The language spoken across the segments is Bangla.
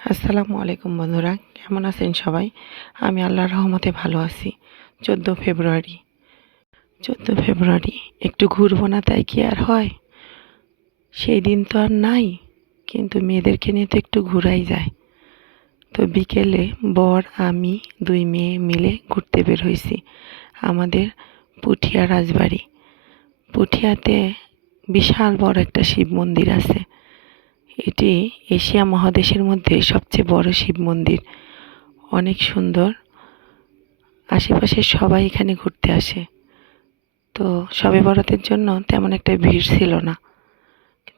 আসসালামু আলাইকুম বন্ধুরা, কেমন আছেন সবাই? আমি আল্লাহর রহমতে ভালো আছি। 14 ফেব্রুয়ারি, 14 ফেব্রুয়ারি একটু ঘুরবো না তাই কি আর হয়? সেই দিন তো আর নাই, কিন্তু মেয়েদেরকে নিয়ে তো একটু ঘোরাই যায়। তো বিকেলে বর, আমি, 2 মেয়ে মিলে ঘুরতে বের হয়েছি আমাদের পুঠিয়া রাজবাড়ি। পুঠিয়াতে বিশাল বড় একটা শিব মন্দির আছে। এটি এশিয়া মহাদেশের মধ্যে সবচেয়ে বড় শিব মন্দির। অনেক সুন্দর। আশেপাশের সবাই এখানে ঘুরতে আসে। তো শবে বরাতের জন্য তেমন একটা ভিড় ছিল না,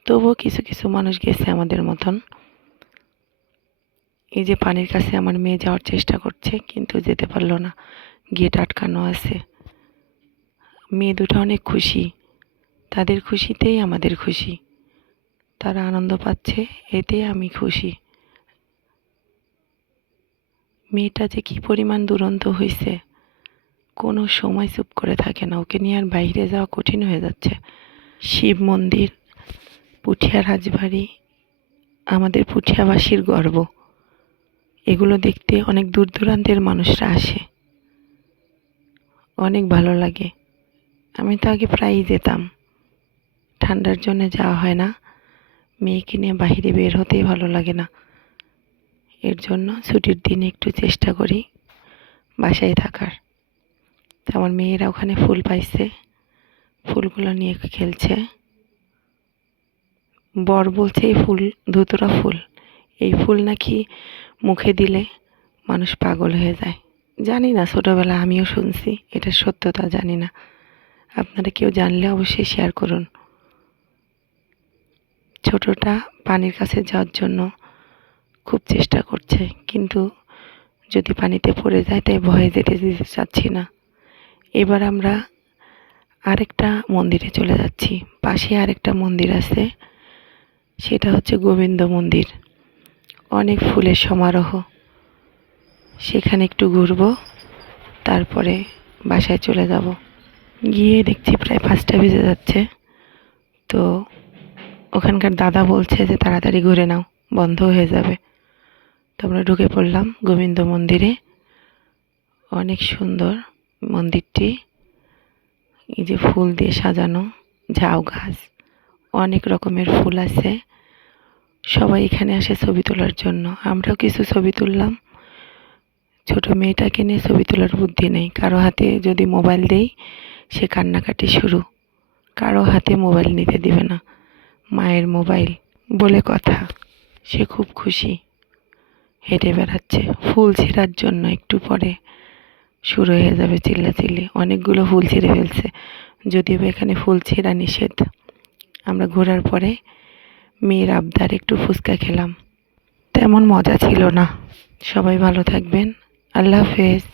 তবুও কিছু কিছু মানুষ গেছে আমাদের মতন। এই যে পানির কাছে আমার মেয়ে যাওয়ার চেষ্টা করছে, কিন্তু যেতে পারলো না, গেট আটকানো আছে। মেয়ে দুটো অনেক খুশি, তাদের খুশিতেই আমাদের খুশি। তারা আনন্দ পাচ্ছে, এতে আমি খুশি। মেয়েটা যে কি পরিমাণ দুরন্ত হয়েছে, কোনো সময় চুপ করে থাকে না। ওকে নিয়ে আর বাইরে যাওয়া কঠিন হয়ে যাচ্ছে। শিব মন্দির, পুঠিয়া রাজবাড়ি আমাদের পুঠিয়াবাসীর গর্ব। এগুলো দেখতে অনেক দূর দূরান্তের মানুষরা আসে। অনেক ভালো লাগে। আমি তো আগে প্রায়ই যেতাম, ঠান্ডার জন্য যাওয়া হয় না। মেয়েকে নিয়ে বাইরে বের হতেই ভালো লাগে না। এর জন্য ছুটির দিনে একটু চেষ্টা করি বাসায় থাকার। তো আমার মেয়েরা ওখানে ফুল পাইছে, ফুলগুলো নিয়ে খেলছে। বর বলছে এই ফুল ধুতুরা ফুল, এই ফুল নাকি মুখে দিলে মানুষ পাগল হয়ে যায়। জানি না, ছোটোবেলা আমিও শুনছি, এটা সত্যতা জানি না। আপনারা কেউ জানলে অবশ্যই শেয়ার করুন। ছোটটা পানির কাছে যাওয়ার জন্য খুব চেষ্টা করছে, কিন্তু যদি পানিতে পড়ে যায় তাই ভয়ে যেতে দিতে চাচ্ছি না। এবার আমরা আরেকটা মন্দিরে চলে যাচ্ছি। পাশে আরেকটা মন্দির আছে, সেটা হচ্ছে গোবিন্দ মন্দির। অনেক ফুলের সমারোহ। সেখানে একটু ঘুরবো, তারপরে বাসায় চলে যাব। গিয়ে দেখছি প্রায় 5টা বেজে যাচ্ছে। তো ওখানকার দাদা বলছে যে তাড়াতাড়ি ঘুরে নাও, বন্ধ হয়ে যাবে। তো আমরা ঢুকে পড়লাম গোবিন্দ মন্দিরে। অনেক সুন্দর মন্দিরটি। এই যে ফুল দিয়ে সাজানো, ঝাউ গাছ, অনেক রকমের ফুল আছে। সবাই এখানে আসে ছবি তোলার জন্য। আমরাও কিছু ছবি তুললাম। ছোট মেয়েটাকে নিয়ে ছবি তোলার বুদ্ধি নেই। কারো হাতে যদি মোবাইল দেই, সে কান্নাকাটি শুরু। কারো হাতে মোবাইল নিতে দিবে না, মায়ের মোবাইল বলে কথা। সে খুব খুশি, হেঁটে বেড়াচ্ছে। ফুল ছিঁড়ার জন্য একটু পরে শুরু হয়ে যাবে চিল্লাচিল্লি। অনেকগুলো ফুল ছিঁড়ে ফেলছে, যদিও এখানে ফুল ছিঁড়া নিষেধ। আমরা ঘোরার পরে মেয়ের আবদার একটু ফুচকা খেলাম, তেমন মজা ছিল না। সবাই ভালো থাকবেন। আল্লাহ হাফেজ।